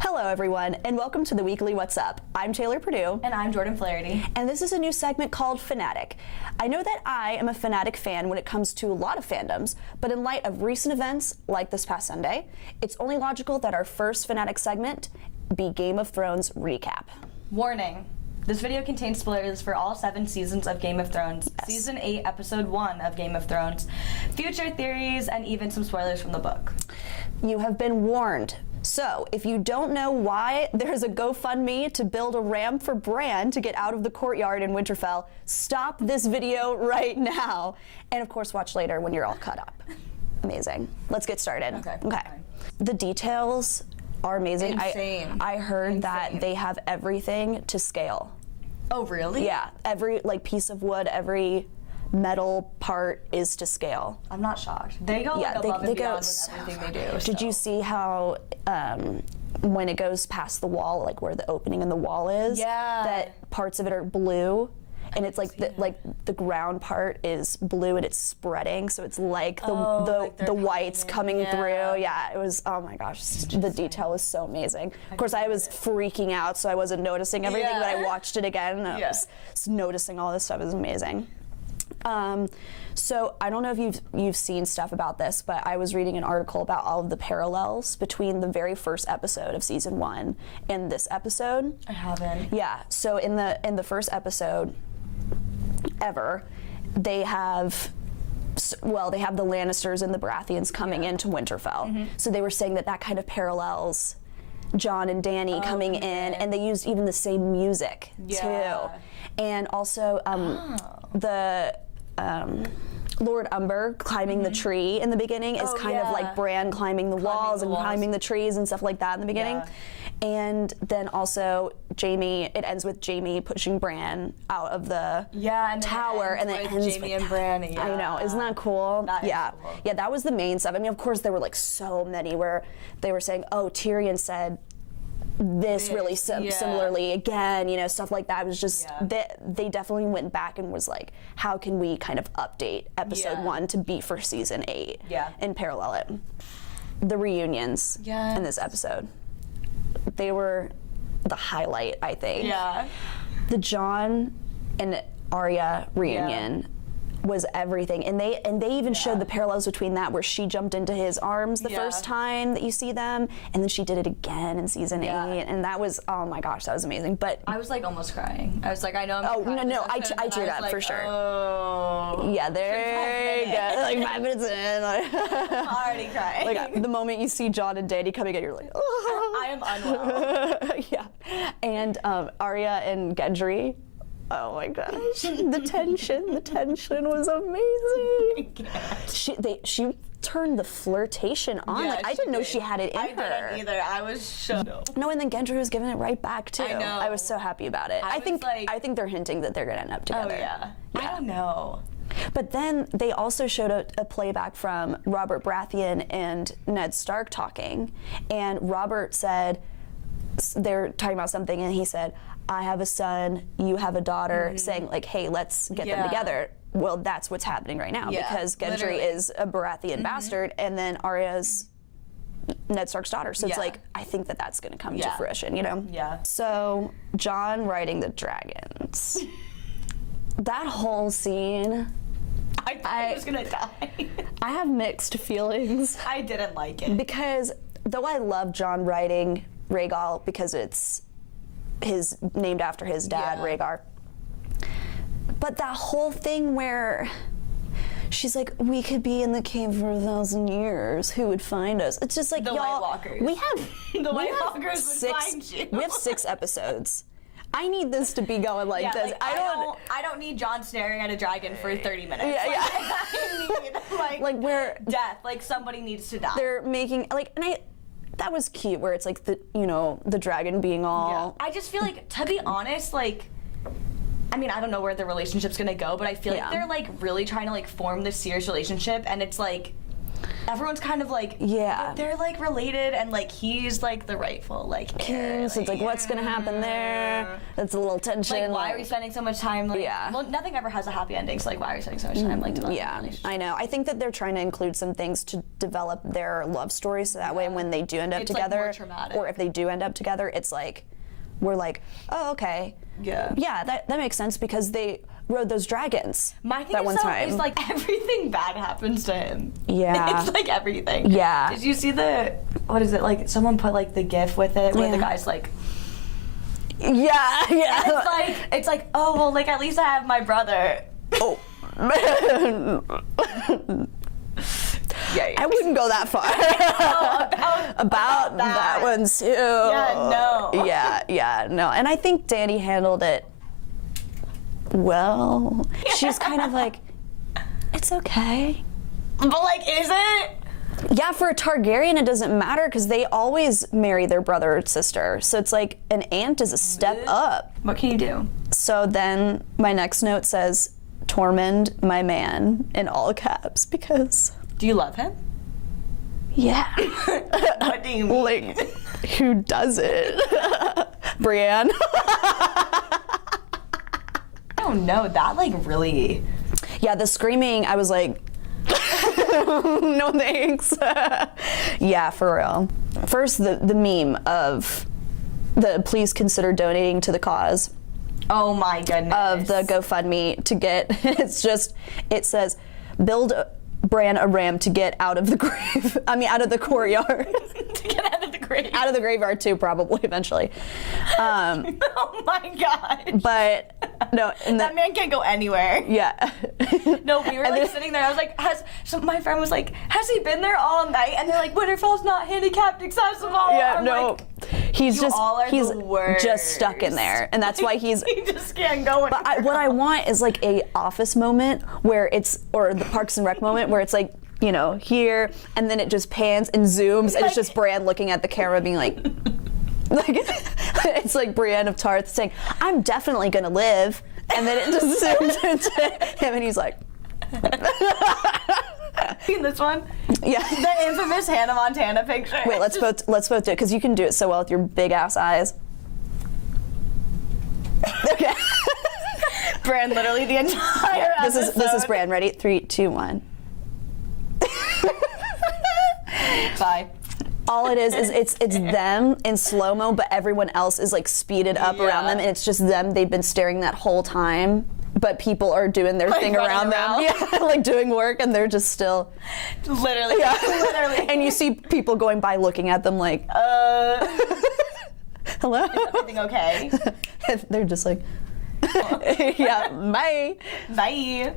Hello everyone, and welcome to the weekly What's Up. I'm Taylor Perdue. And I'm Jordyn Flaherty. And this is a new segment called FANatic. I know that I am a FANatic fan when it comes to a lot of fandoms, but in light of recent events like this past Sunday, it's only logical that our first FANatic segment be Game of Thrones recap. Warning. This video contains spoilers for all 7 seasons of Game of Thrones, Yes. Season 8, Episode 1 of Game of Thrones, future theories, and even some spoilers from the book. You have been warned. So, if you don't know why there's a GoFundMe to build a ramp for Bran to get out of the courtyard in Winterfell, stop this video right now. And of course, watch later when you're all caught up. Amazing. Let's get started. Okay. The details are amazing. Insane. I heard Insane. that they have everything to scale. Oh, really? Yeah, every piece of wood, every metal part is to scale. I'm not shocked. They go above and beyond with everything they do. Did you see how when it goes past the wall, like where the opening in the wall is, that parts of it are blue, and it's like the ground part is blue and it's spreading, so it's like the whites coming through. Yeah, it was, oh my gosh, the detail was so amazing. Of course, I was freaking out, so I wasn't noticing everything, but I watched it again and I was noticing all this stuff. It was amazing. So I don't know if you've seen stuff about this, but I was reading an article about all of the parallels between the very first episode of season 1 and this episode. I haven't. Yeah. So in the first episode ever, they have the Lannisters and the Baratheons coming into Winterfell. So they were saying that kind of parallels Jon and Dany coming in, and they used even the same music too. And also the Lord Umber climbing the tree in the beginning is kind of like Bran climbing the walls and climbing the trees and stuff like that in the beginning. And then also Jaime, it ends with Jaime pushing Bran out of the tower, and then it ends Jaime and Bran. I know, isn't that cool? That is cool. Yeah, that was the main stuff. I mean, of course there were like so many where they were saying, oh, Tyrion said this really similarly again, you know, stuff like that. It was just they definitely went back and was like, how can we kind of update episode 1 to be for season 8 and parallel it. The reunions in this episode, they were the highlight, I think. The Jon and Arya reunion was everything, and they even showed the parallels between that, where she jumped into his arms the first time that you see them, and then she did it again in season 8, and that was, oh my gosh, that was amazing. But I was like almost crying. I was like, I know I'm I teared up for sure. Oh yeah, there you go. Like 5 minutes in, I'm already crying. Like the moment you see Jon and Dany coming in, you're like, oh. I am unwell. And Arya and Gendry. Oh my gosh, the tension was amazing. She turned the flirtation on. Like I didn't know she had it in her. I didn't either. I was shocked. No, and then Gendry was giving it right back too. I know. I was so happy about it. I think they're hinting that they're gonna end up together. Oh yeah. I don't know. But then they also showed a playback from Robert Baratheon and Ned Stark talking, and Robert said, they're talking about something, and he said, I have a son, you have a daughter, saying like, hey, let's get them together. Well, that's what's happening right now, because Gendry is a Baratheon bastard, and then Arya's Ned Stark's daughter. So it's like, I think that's going to come to fruition, you know? Yeah. So Jon riding the dragons. That whole scene, I thought I was gonna die. I have mixed feelings. I didn't like it. Because though I love Jon riding Rhaegal because it's named after his dad, Rhaegar. But that whole thing where she's like, we could be in the cave for 1,000 years. Who would find us? It's just like, the y'all, White Walkers. We have White Walkers would find you. We have 6 episodes. I need this to be going like this. Like, I don't need Jon staring at a dragon for 30 minutes. I need where death. Like somebody needs to die. They're making that was cute, where it's like the dragon being all. I just feel like, to be honest, like, I mean, I don't know where the relationship's gonna go, but I feel like they're like really trying to like form this serious relationship, and it's like everyone's kind of like, they're like related, and like he's like the rightful like heir. So it's like, what's gonna happen there? That's a little tension. Like, why are we spending so much time? Like, well, nothing ever has a happy ending, so like, why are we spending so much time like developing a relationship? I know. I think that they're trying to include some things to develop their love story, so that way when they do end up together, like more traumatic. or if they do end up together, it's like we're like, oh, okay, yeah, that makes sense because they rode those dragons. My thing that one time is like everything bad happens to him. Yeah, it's like everything. Yeah. Did you see what is it like? Someone put like the GIF with it where the guy's like. Yeah. And it's like, oh well, like at least I have my brother. Oh man. Yeah, I wouldn't go that far. About that one too. Yeah, no. Yeah, no. And I think Dany handled it well. She's kind of like, it's okay. But like, is it? Yeah, for a Targaryen, it doesn't matter because they always marry their brother or sister. So it's like an aunt is a step up. What can you do? So then my next note says, Tormund, my man, in all caps, because... Do you love him? Yeah. What do you mean? Like, who doesn't? Brienne. I don't know. That like really... Yeah, the screaming, I was like, no thanks. Yeah, for real. First, the meme of the please consider donating to the cause. Oh my goodness. Of the GoFundMe to get, it says, build Bran a ram to get out of the grave. I mean, out of the courtyard. To get out of the grave. Out of the graveyard too, probably, eventually. Oh my God. But, no. That man can't go anywhere. Yeah. No, we were like sitting there. I was like, my friend was like, has he been there all night? And they're like, Winterfell's not handicapped accessible. Yeah, I'm no. Like, he's just the just stuck in there, and that's why he's. He just can't go. But what I want is like a Office moment where or the Parks and Rec moment where it's like, you know, here, and then it just pans and zooms, and it's just Bran looking at the camera, being like, it's like Brienne of Tarth saying, "I'm definitely gonna live," and then it just zooms into him, and he's like. Seen this one? Yeah. The infamous Hannah Montana picture. Wait, let's both do it because you can do it so well with your big ass eyes. Okay. Bran, literally the entire episode. This is Bran. Ready? 3, 2, 1. Bye. All it is it's them in slow-mo, but everyone else is like speeded up around them, and it's just them. They've been staring that whole time. But people are doing their thing around them. Yeah, like doing work, and they're just still. Literally. Yeah. Literally. And you see people going by looking at them like, hello? Is everything okay? They're just like, yeah, bye. Bye.